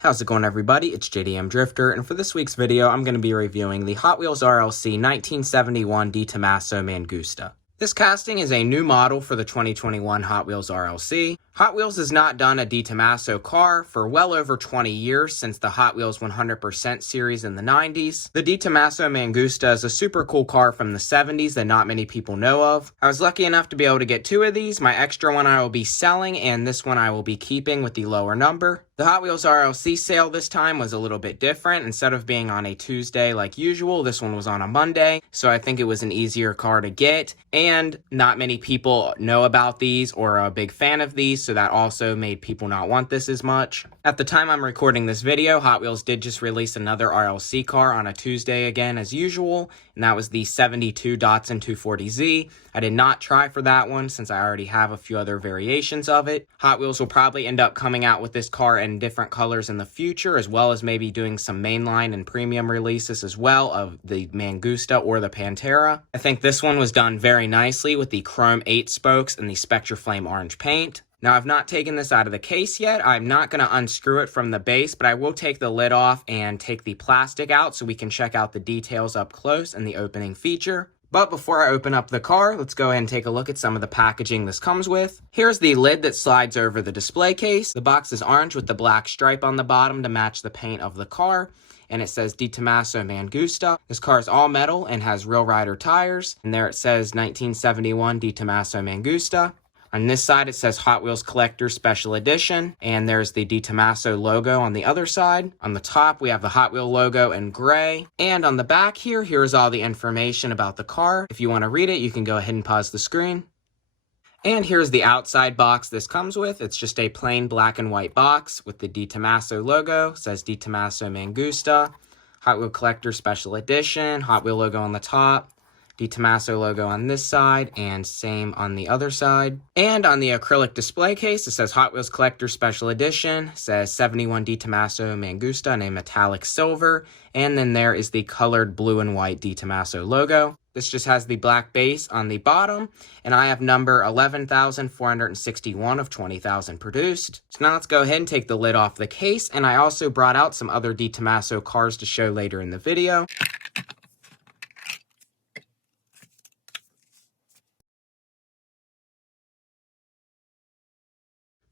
How's it going, everybody? It's JDM Drifter, and for this week's video, I'm going to be reviewing the Hot Wheels RLC 1971 Di Tomaso Mangusta. This casting is a new model for the 2021 Hot Wheels RLC. Hot Wheels has not done a Di Tomaso car for well over 20 years since the Hot Wheels 100% series in the 90s. The Di Tomaso Mangusta is a super cool car from the 70s that not many people know of. I was lucky enough to be able to get two of these. My extra one I will be selling, and this one I will be keeping with the lower number. The Hot Wheels RLC sale this time was a little bit different. Instead of being on a Tuesday like usual, this one was on a Monday, so I think it was an easier car to get, and not many people know about these or are a big fan of these, so that also made people not want this as much. At the time I'm recording this video, Hot Wheels did just release another RLC car on a Tuesday again as usual, and that was the 72 Datsun 240Z. I did not try for that one since I already have a few other variations of it. Hot Wheels will probably end up coming out with this car in different colors in the future, as well as maybe doing some mainline and premium releases as well of the Mangusta or the Pantera. I think this one was done very nicely with the chrome 8 spokes and the Spectraflame orange paint. Now, I've not taken this out of the case yet. I'm not going to unscrew it from the base, but I will take the lid off and take the plastic out so we can check out the details up close and the opening feature. But before I open up the car, let's go ahead and take a look at some of the packaging this comes with. Here's the lid that slides over the display case. The box is orange with the black stripe on the bottom to match the paint of the car. And it says Di Tomaso Mangusta. This car is all metal and has Real Rider tires. And there it says 1971 Di Tomaso Mangusta. On this side, it says Hot Wheels Collector Special Edition, and there's the Di Tomaso logo on the other side. On the top, we have the Hot Wheel logo in gray, and on the back here's all the information about the car. If you want to read it, you can go ahead and pause the screen. And here's the outside box this comes with. It's just a plain black and white box with the Di Tomaso logo. It says Di Tomaso Mangusta, Hot Wheel Collector Special Edition, Hot Wheel logo on the top, Di Tomaso logo on this side, and same on the other side. And on the acrylic display case, it says Hot Wheels Collector Special Edition, it says 71 Di Tomaso Mangusta in a metallic silver, and then there is the colored blue and white Di Tomaso logo. This just has the black base on the bottom, and I have number 11,461 of 20,000 produced. So now let's go ahead and take the lid off the case, and I also brought out some other Di Tomaso cars to show later in the video.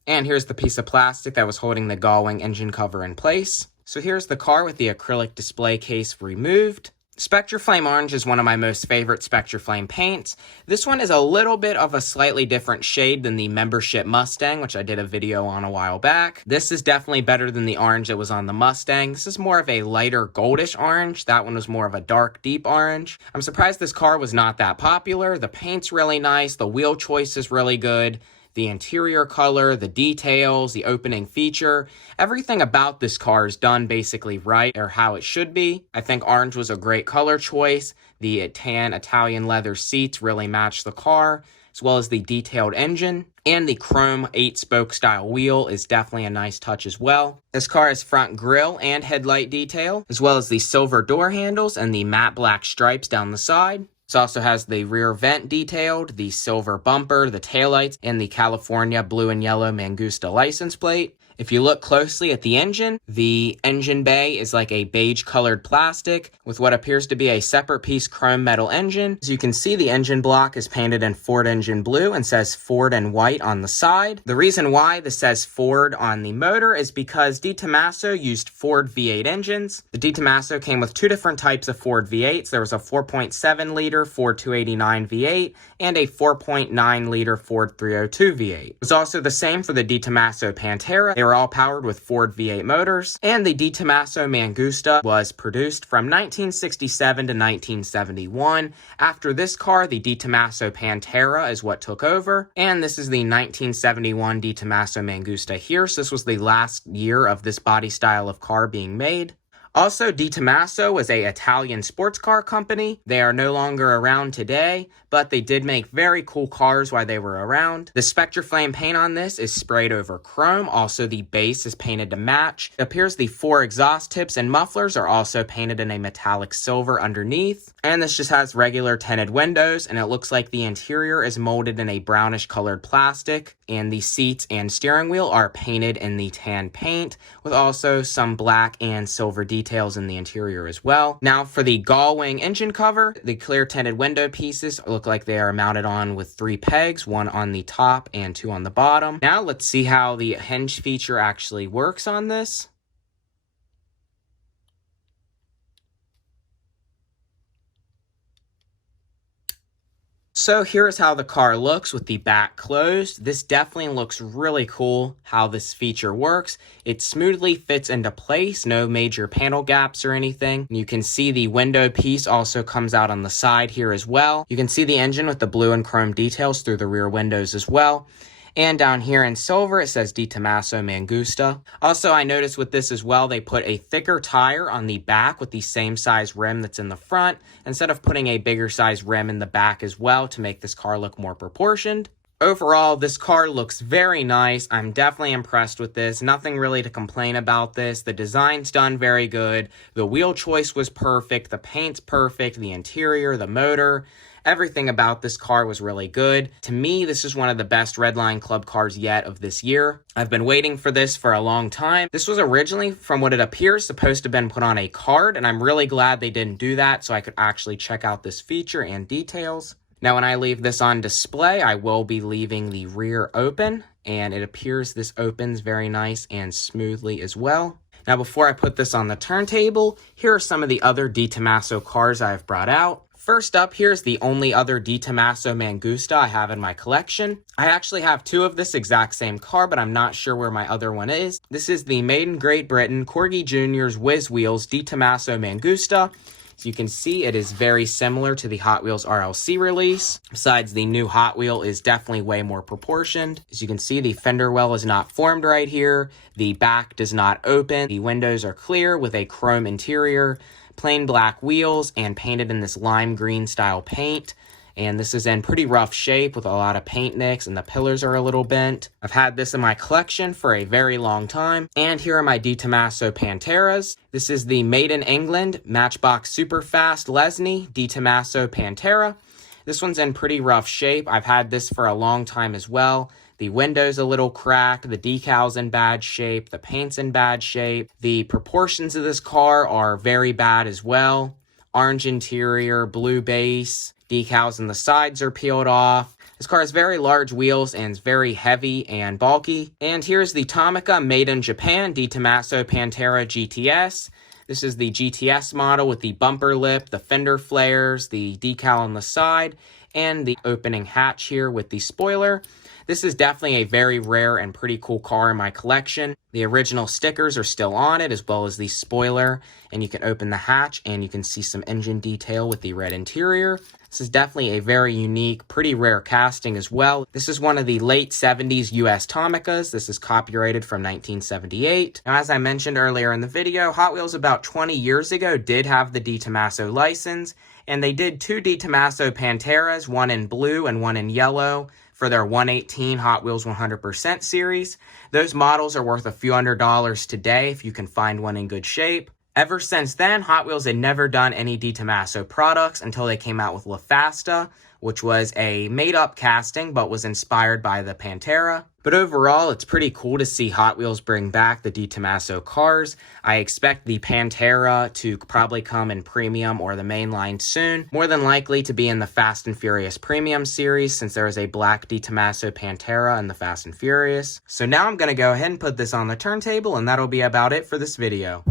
And here's the piece of plastic that was holding the Gullwing engine cover in place. So here's the car with the acrylic display case removed. Spectraflame Orange is one of my most favorite Spectraflame paints. This one is a little bit of a slightly different shade than the Membership Mustang, which I did a video on a while back. This is definitely better than the orange that was on the Mustang. This is more of a lighter goldish orange. That one was more of a dark, deep orange. I'm surprised this car was not that popular. The paint's really nice. The wheel choice is really good. The interior color, the details, the opening feature, everything about this car is done basically right, or how it should be. I think orange was a great color choice. The tan Italian leather seats really match the car, as well as the detailed engine. And the chrome 8-spoke style wheel is definitely a nice touch as well. This car has front grille and headlight detail, as well as the silver door handles and the matte black stripes down the side. This also has the rear vent detailed, the silver bumper, the taillights, and the California blue and yellow Mangusta license plate. If you look closely at the engine bay is like a beige-colored plastic with what appears to be a separate piece chrome metal engine. As you can see, the engine block is painted in Ford engine blue and says Ford in white on the side. The reason why this says Ford on the motor is because Di Tomaso used Ford V8 engines. The Di Tomaso came with two different types of Ford V8s. There was a 4.7-liter Ford 289 V8 and a 4.9-liter Ford 302 V8. It was also the same for the Di Tomaso Pantera. They were all powered with Ford V8 motors, and the Di Tomaso Mangusta was produced from 1967 to 1971. After this car, the Di Tomaso Pantera is what took over, and this is the 1971 Di Tomaso Mangusta here, so this was the last year of this body style of car being made. Also, Di Tomaso was an Italian sports car company. They are no longer around today, but they did make very cool cars while they were around. The Spectraflame paint on this is sprayed over chrome. Also, the base is painted to match. It appears the 4 exhaust tips and mufflers are also painted in a metallic silver underneath. And this just has regular tinted windows, and it looks like the interior is molded in a brownish colored plastic, and the seats and steering wheel are painted in the tan paint, with also some black and silver details in the interior as well. Now for the gull wing engine cover, the clear tinted window pieces look like they are mounted on with 3 pegs, 1 on the top and 2 on the bottom. Now let's see how the hinge feature actually works on this. So here's how the car looks with the back closed. This definitely looks really cool how this feature works. It smoothly fits into place, no major panel gaps or anything. You can see the window piece also comes out on the side here as well. You can see the engine with the blue and chrome details through the rear windows as well. And down here in silver, it says Di Tomaso Mangusta. Also, I noticed with this as well, they put a thicker tire on the back with the same size rim that's in the front, instead of putting a bigger size rim in the back as well to make this car look more proportioned. Overall, this car looks very nice. I'm definitely impressed with this. Nothing really to complain about this. The design's done very good. The wheel choice was perfect. The paint's perfect. The interior, the motor, everything about this car was really good. To me, this is one of the best Redline Club cars yet of this year. I've been waiting for this for a long time. This was originally, from what it appears, supposed to have been put on a card, and I'm really glad they didn't do that so I could actually check out this feature and details. Now, when I leave this on display, I will be leaving the rear open, and it appears this opens very nice and smoothly as well. Now, before I put this on the turntable, here are some of the other Di Tomaso cars I've brought out. First up, here's the only other Di Tomaso Mangusta I have in my collection. I actually have 2 of this exact same car, but I'm not sure where my other one is. This is the made in Great Britain Corgi Jr.'s Whiz Wheels Di Tomaso Mangusta. As you can see, it is very similar to the Hot Wheels RLC release. Besides, the new Hot Wheel is definitely way more proportioned. As you can see, the fender well is not formed right here. The back does not open. The windows are clear with a chrome interior, plain black wheels, and painted in this lime green style paint. And this is in pretty rough shape with a lot of paint nicks, and the pillars are a little bent. I've had this in my collection for a very long time. And here are my Di Tomaso Panteras. This is the Made in England Matchbox Superfast Lesney Di Tomaso Pantera. This one's in pretty rough shape. I've had this for a long time as well. The window's a little cracked, the decal's in bad shape, the paint's in bad shape. The proportions of this car are very bad as well. Orange interior, blue base. Decals on the sides are peeled off. This car has very large wheels and is very heavy and bulky. And here's the Tomica Made in Japan Di Tomaso Pantera GTS. This is the GTS model with the bumper lip, the fender flares, the decal on the side, and the opening hatch here with the spoiler. This is definitely a very rare and pretty cool car in my collection. The original stickers are still on it, as well as the spoiler, and you can open the hatch and you can see some engine detail with the red interior. This is definitely a very unique, pretty rare casting as well. This is one of the late 70s US Tomicas. This is copyrighted from 1978. Now, as I mentioned earlier in the video, Hot Wheels about 20 years ago did have the Di Tomaso license, and they did 2 Di Tomaso Panteras, one in blue and one in yellow, for their 118 Hot Wheels 100% series. Those models are worth a few $100s today if you can find one in good shape. Ever since then, Hot Wheels had never done any Di Tomaso products until they came out with La Fasta, which was a made-up casting but was inspired by the Pantera. But overall, it's pretty cool to see Hot Wheels bring back the Di Tomaso cars. I expect the Pantera to probably come in premium or the main line soon, more than likely to be in the Fast and Furious Premium series, since there is a black Di Tomaso Pantera in the Fast and Furious. So now I'm going to go ahead and put this on the turntable, and that'll be about it for this video.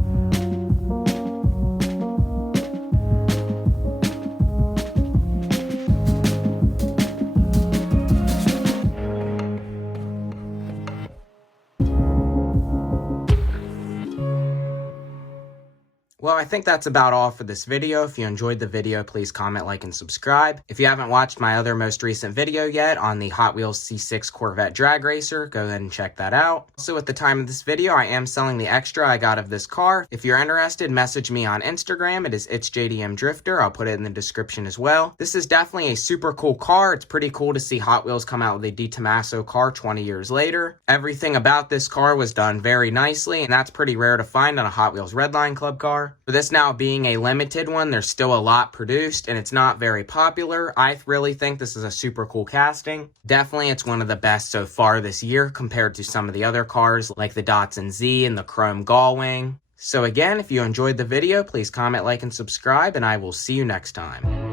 Well, I think that's about all for this video. If you enjoyed the video, please comment, like, and subscribe. If you haven't watched my other most recent video yet on the Hot Wheels C6 Corvette Drag Racer, go ahead and check that out. Also, at the time of this video, I am selling the extra I got of this car. If you're interested, message me on Instagram. It is JDM Drifter. I'll put it in the description as well. This is definitely a super cool car. It's pretty cool to see Hot Wheels come out with a Tomaso car 20 years later. Everything about this car was done very nicely, and that's pretty rare to find on a Hot Wheels Redline Club car. For this now being a limited one, there's still a lot produced, and it's not very popular. I really think this is a super cool casting. Definitely, it's one of the best so far this year compared to some of the other cars like the Datsun Z and the Chrome Gullwing. So again, if you enjoyed the video, please comment, like, and subscribe, and I will see you next time.